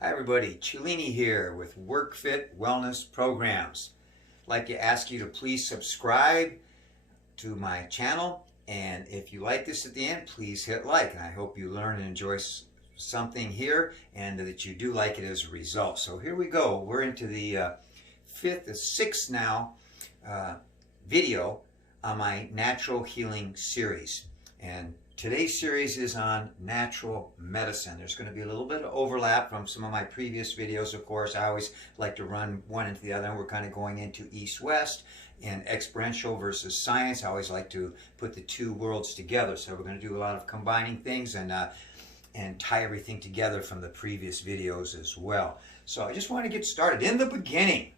Hi everybody, Cellini here with WorkFit Wellness Programs. I'd like to ask you to please subscribe to my channel, and if you like this at the end, please hit like. And I hope you learn and enjoy something here, and that you do like it as a result. So here we go. We're into the sixth now video on my natural healing series, and today's series is on natural medicine. There's going to be a little bit of overlap from some of my previous videos. Of course, I always like to run one into the other, and we're kind of going into East-West and experiential versus science. I always like to put the two worlds together, so we're going to do a lot of combining things and tie everything together from the previous videos as well. So I just want to get started. In the beginning,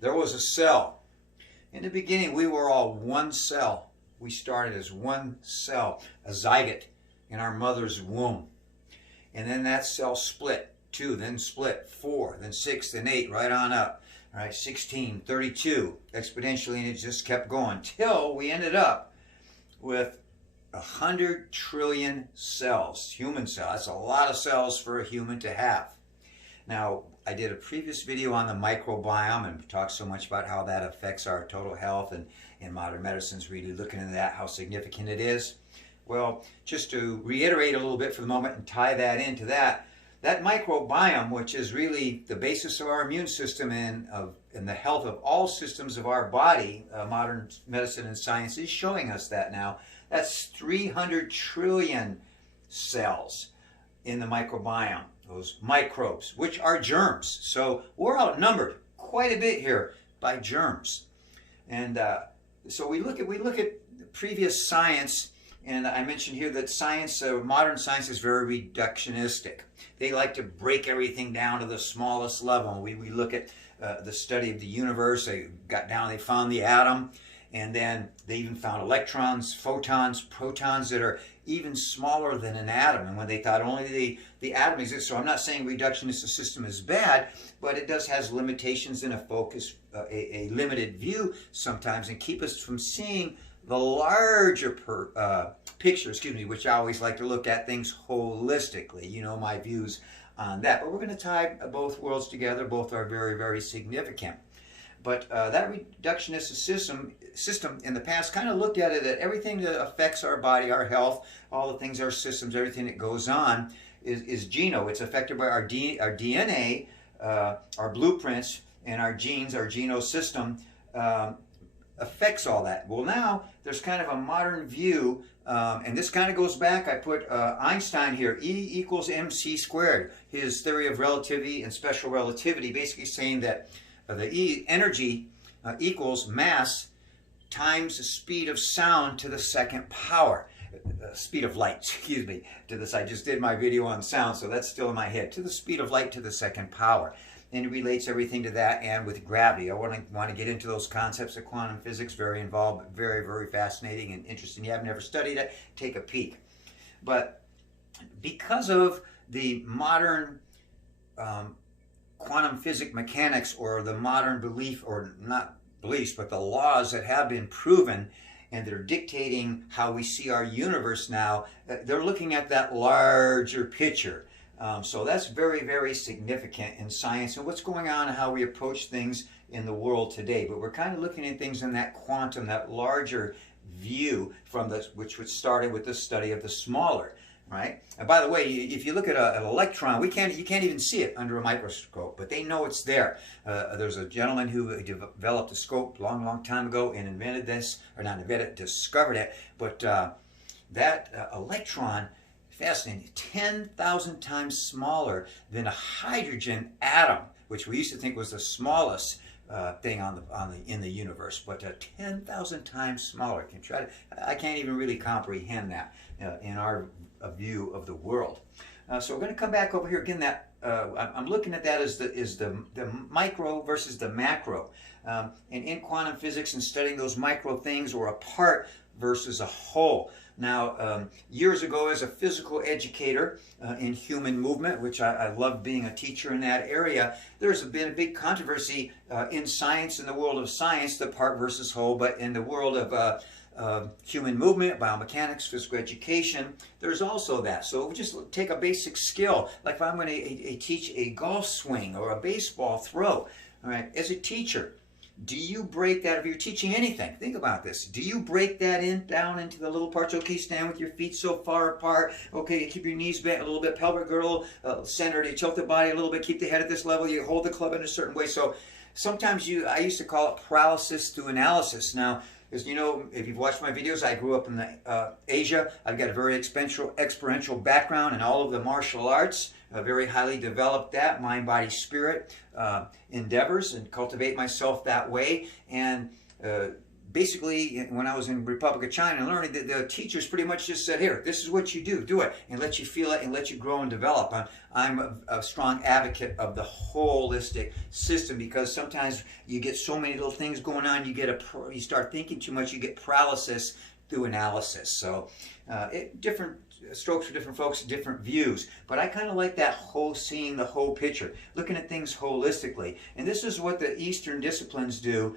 there was a cell. In the beginning, we were all one cell. We started as one cell, a zygote in our mother's womb. And then that cell split, 2, then split, 4, then 6, then 8, right on up. All right, 16, 32, exponentially, and it just kept going till we ended up with 100 trillion cells, human cells. That's a lot of cells for a human to have. Now, I did a previous video on the microbiome and talked so much about how that affects our total health, and modern medicine's really looking into that, how significant it is. Well, just to reiterate a little bit for the moment and tie that into that microbiome, which is really the basis of our immune system and the health of all systems of our body, modern medicine and science is showing us that now. That's 300 trillion cells in the microbiome, those microbes, which are germs. So we're outnumbered quite a bit here by germs. And so we look at previous science, and I mentioned here that science, modern science, is very reductionistic. They like to break everything down to the smallest level. We look at the study of the universe. They got down, they found the atom, and then they even found electrons, photons, protons that are even smaller than an atom. And when they thought only the atom exists, so I'm not saying reductionist system is bad, but it does has limitations in a focus, a limited view sometimes, and keep us from seeing the larger picture, which I always like to look at things holistically. You know my views on that. But we're going to tie both worlds together. Both are very, very significant. But that reductionist system in the past kind of looked at it that everything that affects our body, our health, all the things, our systems, everything that goes on is geno. It's affected by our DNA, our blueprints, and our genes, our geno system affects all that. Well, now there's kind of a modern view, and this kind of goes back. I put Einstein here, E equals mc squared. His theory of relativity and special relativity, basically saying that the energy equals mass times the speed of sound to the second power. Speed of light, to this. I just did my video on sound, so that's still in my head. To the speed of light to the second power. And it relates everything to that, and with gravity. I want to get into those concepts of quantum physics. Very involved, very, very fascinating and interesting. You have never studied it, take a peek. But because of the modern quantum physics mechanics, or the modern belief, or not beliefs, but the laws that have been proven and that are dictating how we see our universe now, they're looking at that larger picture. So that's very, very significant in science and what's going on and how we approach things in the world today. But we're kind of looking at things in that quantum, that larger view, which started with the study of the smaller. Right? And by the way, if you look at an electron, you can't even see it under a microscope, but they know it's there. There's a gentleman who developed a scope long time ago and invented this, or not invented, discovered it. But that electron, fascinating, 10,000 times smaller than a hydrogen atom, which we used to think was the smallest thing in the universe, but 10,000 times smaller. I can't even really comprehend that in our view of the world. So we're going to come back over here again. That I'm looking at that as the micro versus the macro, and in quantum physics and studying those micro things, or a part versus a whole. Now, years ago, as a physical educator in human movement, which I love being a teacher in that area, there's been a big controversy in science, in the world of science, the part versus whole, but in the world of human movement, biomechanics, physical education, there's also that. So just take a basic skill, like if I'm going to teach a golf swing or a baseball throw, all right, as a teacher, do you break that, if you're teaching anything, think about this, do you break that down into the little parts? Okay, stand with your feet so far apart, okay, keep your knees bent a little bit, pelvic girdle centered, you tilt the body a little bit, keep the head at this level, you hold the club in a certain way. So sometimes I used to call it paralysis through analysis. Now, as you know, if you've watched my videos, I grew up in Asia. I've got a very experiential background in all of the martial arts, very highly developed that, mind, body, spirit endeavors, and cultivate myself that way. And basically, when I was in Republic of China learning, the teachers pretty much just said, here, this is what you do it, and let you feel it and let you grow and develop. I'm a strong advocate of the holistic system, because sometimes you get so many little things going on, you start thinking too much, you get paralysis through analysis. So different strokes for different folks, different views. But I kind of like that seeing the whole picture, looking at things holistically. And this is what the Eastern disciplines do,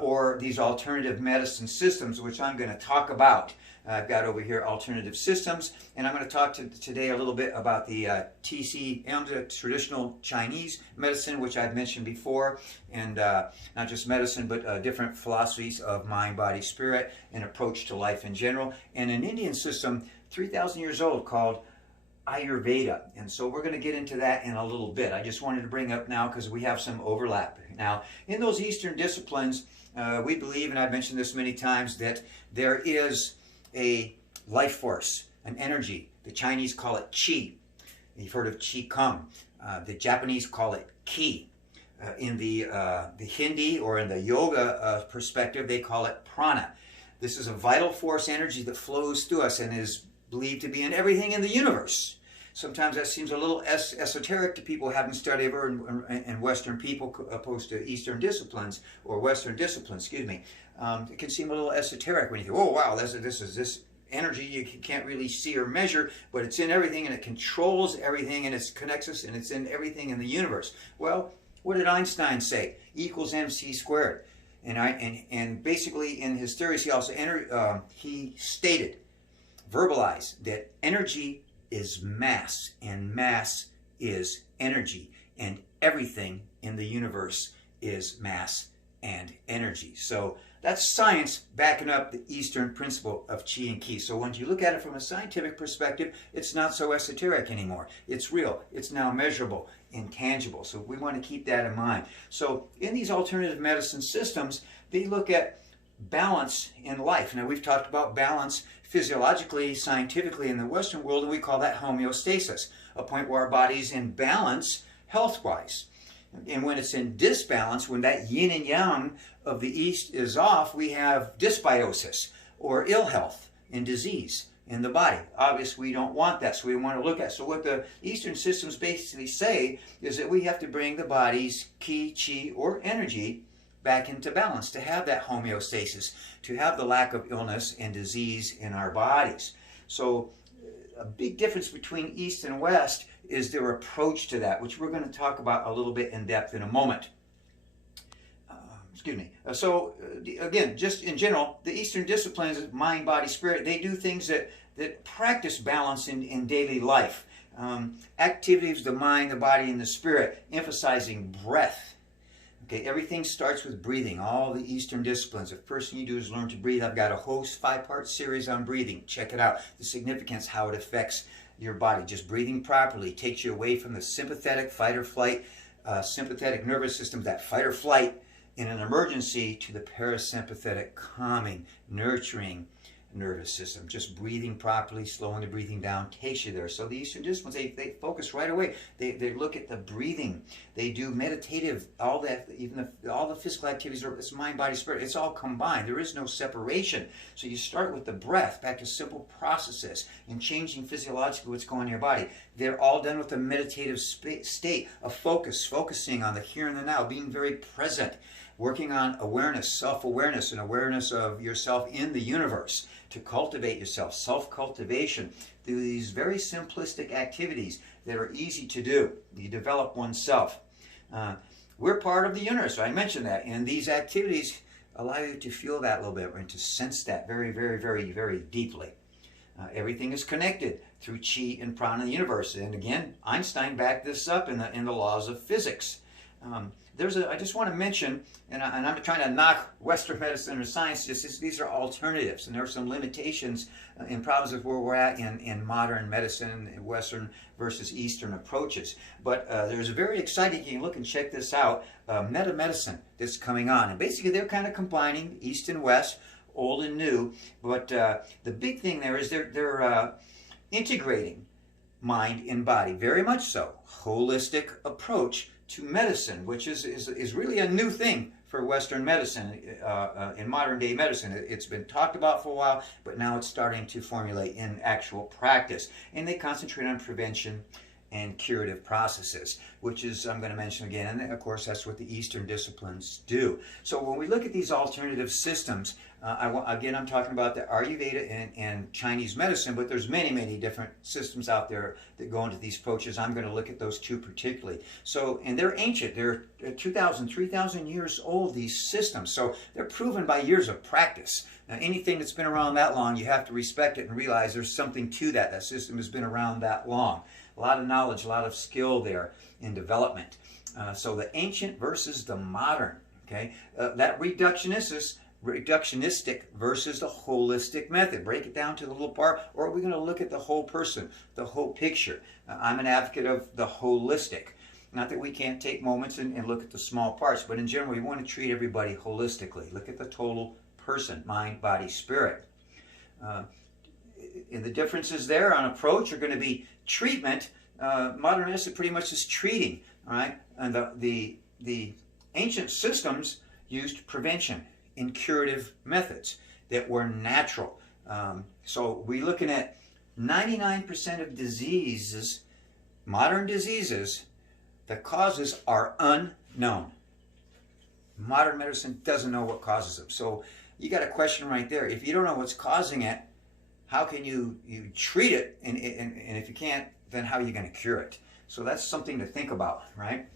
or these alternative medicine systems, which I'm going to talk about. I've got over here alternative systems, and I'm going to talk today a little bit about the TCM, the traditional Chinese medicine, which I've mentioned before, and not just medicine, but different philosophies of mind, body, spirit, and approach to life in general, and an Indian system 3,000 years old called Ayurveda. And so we're going to get into that in a little bit. I just wanted to bring up now because we have some overlap. Now, in those Eastern disciplines, we believe, and I've mentioned this many times, that there is a life force, an energy. The Chinese call it qi. You've heard of qi kung. The Japanese call it ki. In the Hindi or in the yoga perspective, they call it prana. This is a vital force energy that flows through us and is believed to be in everything in the universe. Sometimes that seems a little esoteric to people who haven't studied ever in Western people opposed to Eastern disciplines, or Western disciplines, excuse me. It can seem a little esoteric when you think, oh wow, this is this energy you can't really see or measure, but it's in everything and it controls everything and it connects us and it's in everything in the universe. Well, what did Einstein say? E equals mc squared. And basically in his theories, he also he stated, verbalized, that energy is mass, and mass is energy, and everything in the universe is mass and energy. So that's science backing up the Eastern principle of qi and ki. So when you look at it from a scientific perspective, it's not so esoteric anymore. It's real. It's now measurable, intangible. So we want to keep that in mind. So in these alternative medicine systems, they look at balance in life. Now, we've talked about balance physiologically, scientifically in the Western world, and we call that homeostasis, a point where our body's in balance health-wise. And when it's in disbalance, when that yin and yang of the East is off, we have dysbiosis, or ill health and disease in the body. Obviously, we don't want that, so we want to look at. So what the Eastern systems basically say is that we have to bring the body's ki, chi, or energy back into balance, to have that homeostasis, to have the lack of illness and disease in our bodies. So a big difference between East and West is their approach to that, which we're going to talk about a little bit in depth in a moment. Excuse me. Again, just in general, the Eastern disciplines, mind, body, spirit, they do things that practice balance in daily life. Activities of the mind, the body, and the spirit, emphasizing breath. Okay, everything starts with breathing. All the Eastern disciplines. The first thing you do is learn to breathe. I've got a whole 5-part series on breathing. Check it out. The significance, how it affects your body. Just breathing properly takes you away from the sympathetic fight or flight, sympathetic nervous system, that fight or flight in an emergency, to the parasympathetic, calming, nurturing nervous system. Just breathing properly, slowing the breathing down takes you there. So the Eastern disciplines, they focus right away. They look at the breathing. They do meditative, all that, even all the physical activities, it's mind, body, spirit. It's all combined. There is no separation. So you start with the breath, back to simple processes and changing physiologically what's going on in your body. They're all done with a meditative state of focusing on the here and the now, being very present, working on awareness, self-awareness, and awareness of yourself in the universe, to cultivate yourself, self-cultivation through these very simplistic activities that are easy to do. You develop oneself. We're part of the universe, I mentioned that, and these activities allow you to feel that a little bit and to sense that very, very, very, very deeply. Everything is connected through chi and prana in the universe. And again, Einstein backed this up in the laws of physics. I just want to mention, and I'm trying to knock Western medicine or science, these are alternatives, and there are some limitations in problems of where we're at in modern medicine, Western versus Eastern approaches. But there's a very exciting, you can look and check this out, meta-medicine that's coming on. And basically they're kind of combining East and West, old and new, but the big thing there is they're integrating mind and body, very much so. Holistic approach to medicine, which is really a new thing for Western medicine, in modern day medicine. It's been talked about for a while, but now it's starting to formulate in actual practice. And they concentrate on prevention and curative processes, which is, I'm going to mention again, and of course that's what the Eastern disciplines do. So when we look at these alternative systems, again, I'm talking about the Ayurveda and Chinese medicine, but there's many, many different systems out there that go into these approaches. I'm going to look at those two particularly. So, and they're ancient. They're 2,000, 3,000 years old, these systems. So they're proven by years of practice. Now, anything that's been around that long, you have to respect it and realize there's something to that. That system has been around that long. A lot of knowledge, a lot of skill there in development. So the ancient versus the modern, okay? That reductionistic versus the holistic method. Break it down to the little part, or are we going to look at the whole person, the whole picture? I'm an advocate of the holistic. Not that we can't take moments and look at the small parts, but in general, we want to treat everybody holistically. Look at the total person, mind, body, spirit. And the differences there on approach are going to be treatment. Modern medicine pretty much is treating, all right? And the ancient systems used prevention and curative methods that were natural. So we're looking at 99% of diseases, modern diseases, the causes are unknown. Modern medicine doesn't know what causes them. So you got a question right there. If you don't know what's causing it, how can you treat it? And if you can't, then how are you going to cure it? So that's something to think about, right?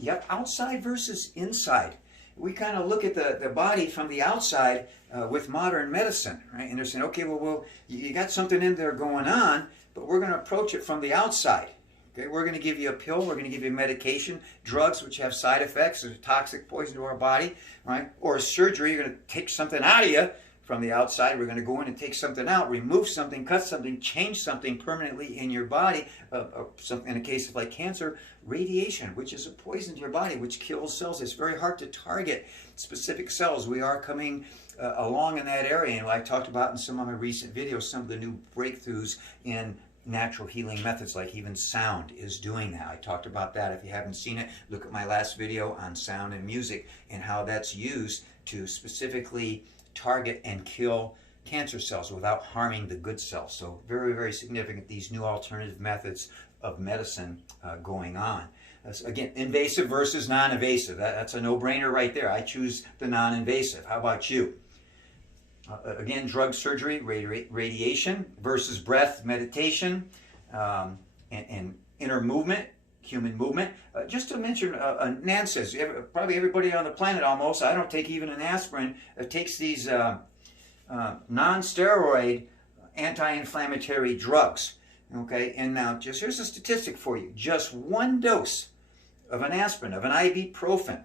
Yep, outside versus inside. We kind of look at the body from the outside with modern medicine, right? And they're saying, okay, well, you got something in there going on, but we're going to approach it from the outside. Okay, we're going to give you a pill, we're going to give you medication, drugs which have side effects, or toxic poison to our body, right? Or a surgery, you're going to take something out of you from the outside. We're going to go in and take something out, remove something, cut something, change something permanently in your body. In a case of like cancer, radiation, which is a poison to your body, which kills cells. It's very hard to target specific cells. We are coming along in that area, and like I talked about in some of my recent videos, some of the new breakthroughs in natural healing methods, like even sound is doing that. I talked about that. If you haven't seen it, look at my last video on sound and music and how that's used to specifically target and kill cancer cells without harming the good cells. So very, very significant, these new alternative methods of medicine going on. Again, invasive versus non-invasive. That's a no-brainer right there. I choose the non-invasive. How about you? Again, drug, surgery, radiation versus breath, meditation, and inner movement, human movement. Just to mention, Nan says, probably everybody on the planet almost, I don't take even an aspirin, takes these non-steroid anti-inflammatory drugs. Okay, and now just here's a statistic for you. Just one dose of an aspirin, of an ibuprofen,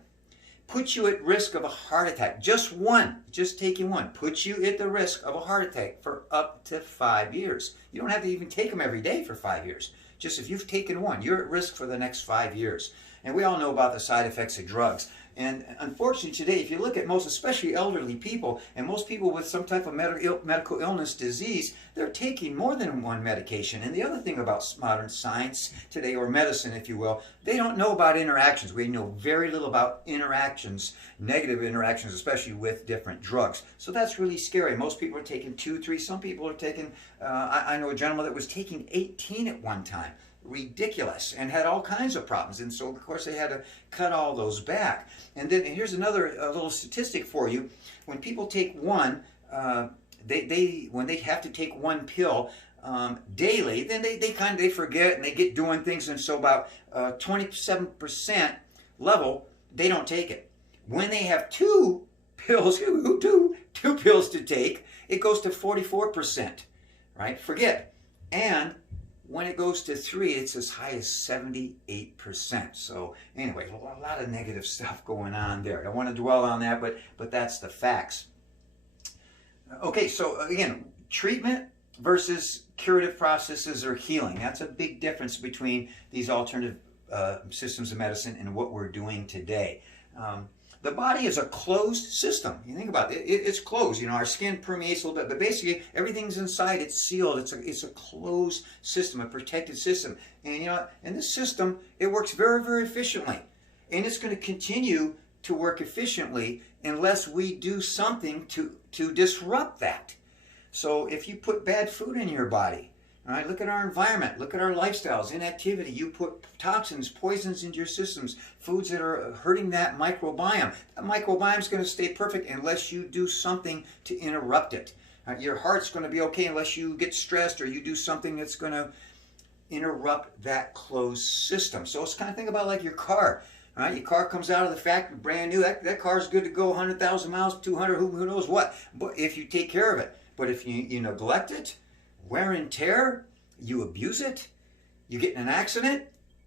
puts you at risk of a heart attack. Just one, just taking one, puts you at the risk of a heart attack for up to 5 years. You don't have to even take them every day for 5 years. Just if you've taken one, you're at risk for the next 5 years. And we all know about the side effects of drugs. And unfortunately today, if you look at most, especially elderly people, and most people with some type of medical illness, disease, they're taking more than one medication. And the other thing about modern science today, or medicine, if you will, they don't know about interactions. We know very little about interactions, negative interactions, especially with different drugs. So that's really scary. Most people are taking 2, 3. Some people are taking, I know a gentleman that was taking 18 at one time. Ridiculous, and had all kinds of problems, and so of course they had to cut all those back. And then here's another little statistic for you. When people take one, when they have to take one pill daily, then they forget and they get doing things, and so about 27% level they don't take it. When they have 2 pills, two pills to take, it goes to 44%, right? Forget. And when it goes to 3, it's as high as 78%. So anyway, a lot of negative stuff going on there. I don't want to dwell on that, but that's the facts. Okay, so again, treatment versus curative processes or healing. That's a big difference between these alternative systems of medicine and what we're doing today. The body is a closed system. You think about it, it's closed. You know, our skin permeates a little bit, but basically everything's inside. It's sealed. It's a closed system, a protected system. And you know, in this system, it works very, very efficiently, and it's going to continue to work efficiently unless we do something to disrupt that. So if you put bad food in your body, all right, look at our environment, look at our lifestyles, inactivity. You put toxins, poisons into your systems, foods that are hurting that microbiome. That microbiome is going to stay perfect unless you do something to interrupt it. Your heart's going to be okay unless you get stressed or you do something that's going to interrupt that closed system. So it's kind of think about like your car. All right, your car comes out of the factory brand new. That car's good to go 100,000 miles, 200, who knows what. But if you take care of it. But if you neglect it, wear and tear, you abuse it, you get in an accident,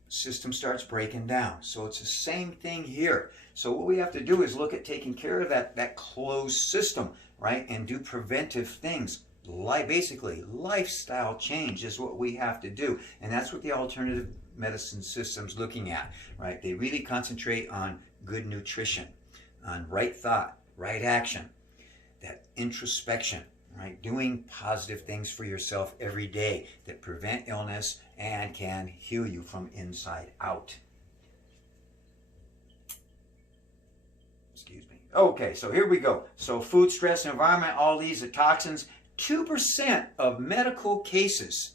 system starts breaking down. So it's the same thing here. So what we have to do is look at taking care of that closed system, right? And do preventive things. Basically, lifestyle change is what we have to do. And that's what the alternative medicine system's looking at, right? They really concentrate on good nutrition, on right thought, right action, that introspection, right? Doing positive things for yourself every day that prevent illness and can heal you from inside out. Excuse me. Okay, so here we go. So food, stress, environment, all these are toxins. 2% of medical cases,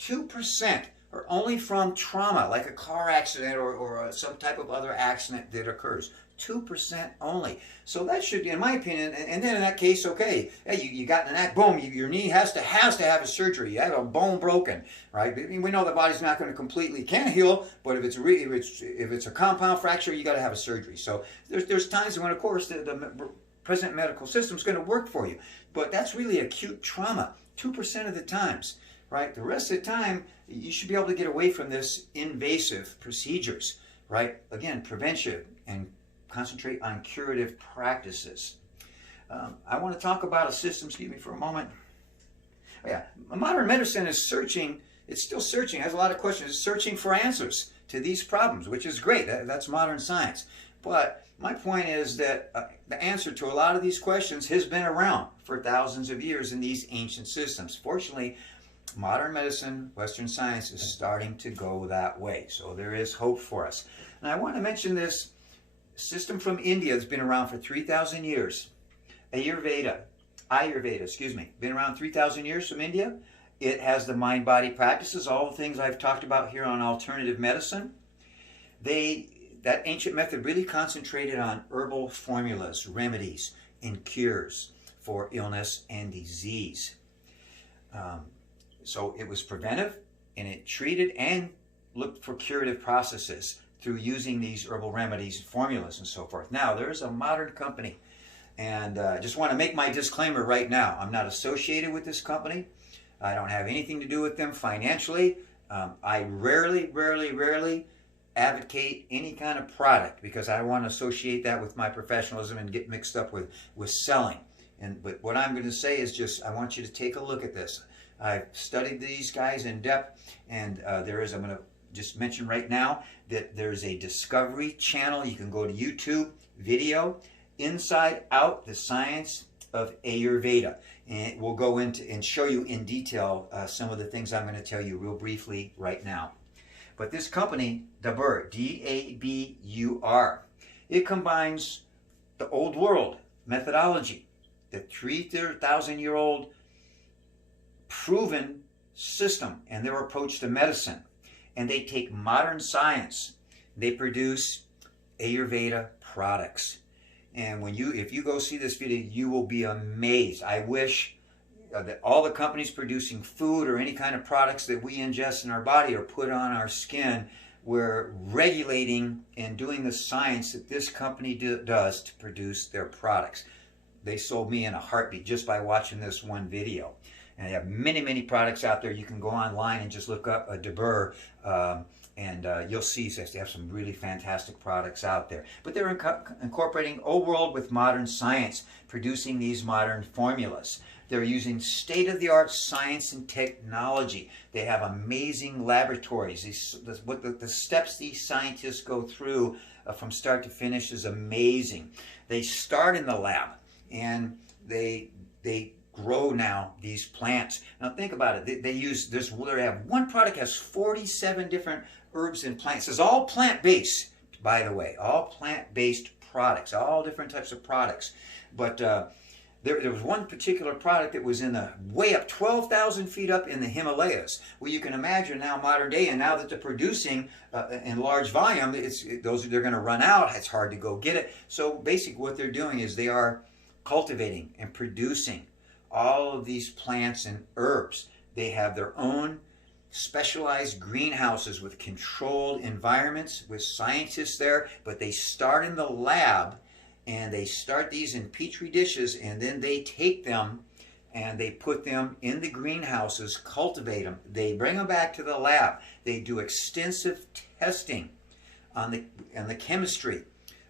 2% are only from trauma, like a car accident or some type of other accident that occurs. 2% only. So that should be, in my opinion, and then in that case, okay, hey, you got in an act, boom, your knee has to have a surgery. You have a bone broken, right? We know the body's not going to completely can heal, but if it's a compound fracture, you got to have a surgery. So there's times when, of course, the present medical system is going to work for you, but that's really acute trauma. 2% of the times, right? The rest of the time, you should be able to get away from this invasive procedures, right? Again, prevention and concentrate on curative practices. I want to talk about a system, excuse me for a moment. Yeah, modern medicine is searching, it's still searching, has a lot of questions, it's searching for answers to these problems, which is great. That's modern science. But my point is that the answer to a lot of these questions has been around for thousands of years in these ancient systems. Fortunately, modern medicine, Western science is starting to go that way. So there is hope for us. And I want to mention this system from India that's been around for 3,000 years. Ayurveda, excuse me, been around 3,000 years from India. It has the mind-body practices, all the things I've talked about here on alternative medicine. That ancient method really concentrated on herbal formulas, remedies, and cures for illness and disease. So it was preventive, and it treated and looked for curative processes through using these herbal remedies, formulas, and so forth. Now, there's a modern company, and I just want to make my disclaimer right now. I'm not associated with this company. I don't have anything to do with them financially. I rarely advocate any kind of product because I don't want to associate that with my professionalism and get mixed up with selling. But what I'm going to say is just, I want you to take a look at this. I've studied these guys in depth, and I'm going to just mention right now that there's a Discovery channel. You can go to YouTube video, Inside Out, the Science of Ayurveda. And we'll go into and show you in detail some of the things I'm going to tell you real briefly right now. But this company, Dabur, D-A-B-U-R, it combines the old world methodology, the 3,000-year-old proven system and their approach to medicine. And they take modern science, they produce Ayurveda products. And if you go see this video, you will be amazed. I wish that all the companies producing food or any kind of products that we ingest in our body or put on our skin we're regulating and doing the science that this company does to produce their products. They sold me in a heartbeat just by watching this one video. And they have many, many products out there. You can go online and just look up a Dabur, and you'll see they have some really fantastic products out there. But they're incorporating old world with modern science, producing these modern formulas. They're using state-of-the-art science and technology. They have amazing laboratories. The steps these scientists go through from start to finish is amazing. They start in the lab, and they grow now these plants. Now think about it. They have one product has 47 different herbs and plants. It's all plant-based, by the way. All plant-based products, all different types of products. But there was one particular product that was in the way up 12,000 feet up in the Himalayas. Well, you can imagine now modern day, and now that they're producing in large volume, they're going to run out. It's hard to go get it. So basically what they're doing is they are cultivating and producing all of these plants and herbs. They have their own specialized greenhouses with controlled environments with scientists there, but they start in the lab, and they start these in petri dishes, and then they take them and they put them in the greenhouses, cultivate them. They bring them back to the lab. They do extensive testing on the chemistry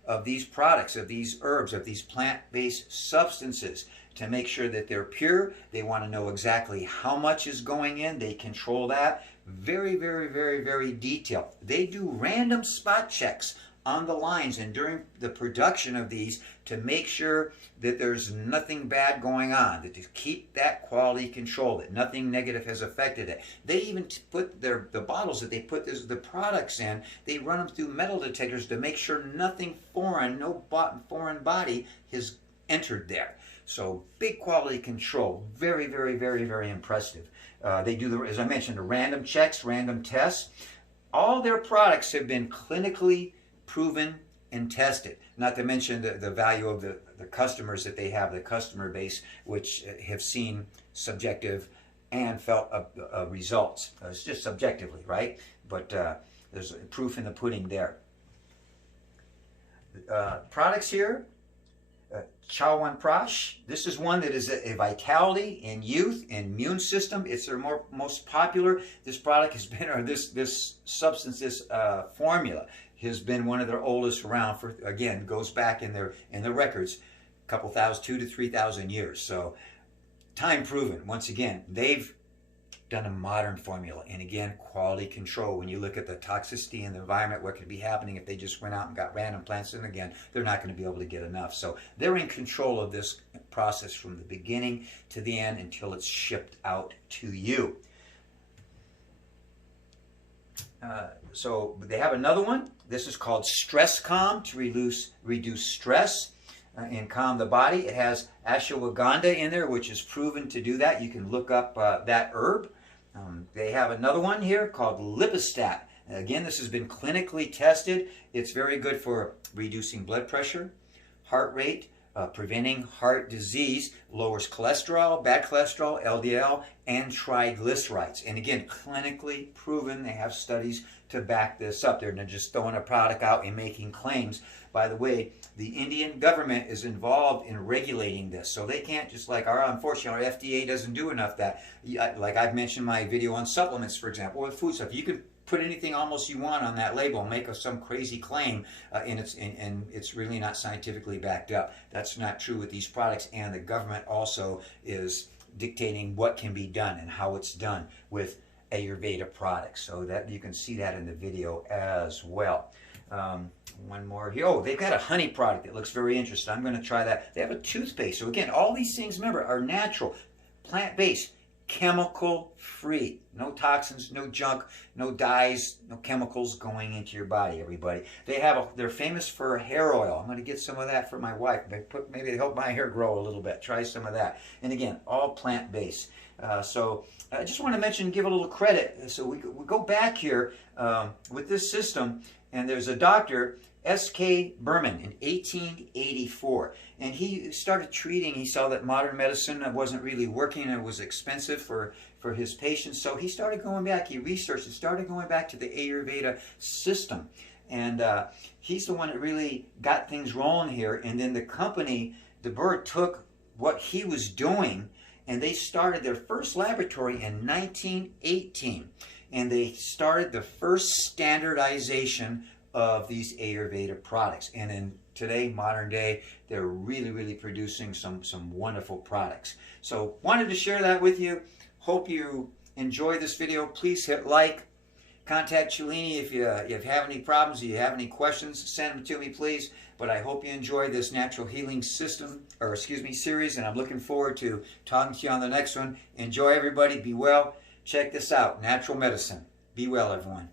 of these products, of these herbs, of these plant-based substances, to make sure that they're pure. They want to know exactly how much is going in. They control that. Very, very, very, very detailed. They do random spot checks on the lines and during the production of these to make sure that there's nothing bad going on, that to keep that quality control, that nothing negative has affected it. They even put the bottles that they put the products in, they run them through metal detectors to make sure nothing foreign, no foreign body has entered there. So big quality control, very, very, very, very impressive. They do, as I mentioned, the random checks, random tests. All their products have been clinically proven and tested, not to mention the value of the customers that they have, the customer base, which have seen subjective and felt results. It's just subjectively, right? But there's proof in the pudding there. Products here, Chawan Prash. This is one that is a vitality in youth and immune system. It's their most popular. This product has been, or this substance, this formula has been one of their oldest around for, again, goes back in their records, a couple thousand, 2,000 to 3,000 years. So time proven. Once again, they've done a modern formula, and again, quality control. When you look at the toxicity in the environment, what could be happening if they just went out and got random plants in, again, they're not going to be able to get enough. So they're in control of this process from the beginning to the end until it's shipped out to you. So they have another one. This is called Stress Calm, to reduce stress and calm the body. It has ashwagandha in there, which is proven to do that. You can look up that herb. They have another one here called Lipostat. Again, this has been clinically tested. It's very good for reducing blood pressure, heart rate, preventing heart disease, lowers cholesterol, bad cholesterol, LDL, and triglycerides. And again, clinically proven. They have studies to back this up. They're not just throwing a product out and making claims. By the way, the Indian government is involved in regulating this. So they can't just unfortunately, our FDA doesn't do enough that. Like I've mentioned my video on supplements, for example, or food stuff. You can put anything almost you want on that label and make some crazy claim, and it's really not scientifically backed up. That's not true with these products, and the government also is dictating what can be done and how it's done with Ayurveda products. So that you can see that in the video as well. One more here. Oh, they've got a honey product that looks very interesting. I'm going to try that. They have a toothpaste. So again, all these things, remember, are natural, plant-based, chemical-free. No toxins, no junk, no dyes, no chemicals going into your body, everybody. They're famous for hair oil. I'm going to get some of that for my wife. Maybe help my hair grow a little bit. Try some of that. And again, all plant-based. So I just want to mention, give a little credit. So we go back here with this system. And there's a doctor, S.K. Berman, in 1884. And he started treating, he saw that modern medicine wasn't really working and it was expensive for his patients. So he started going back, he researched and started going back to the Ayurveda system. And he's the one that really got things rolling here. And then the company, Dabur, took what he was doing and they started their first laboratory in 1918. And they started the first standardization of these Ayurveda products. And in today, modern day, they're really producing some wonderful products. So wanted to share that with you. Hope you enjoy this video. Please hit like. Contact Shalini if you have any problems, if you have any questions, send them to me, please. But I hope you enjoy this natural healing system, or excuse me, series, and I'm looking forward to talking to you on the next one. Enjoy, everybody. Be well. Check this out, natural medicine. Be well, everyone.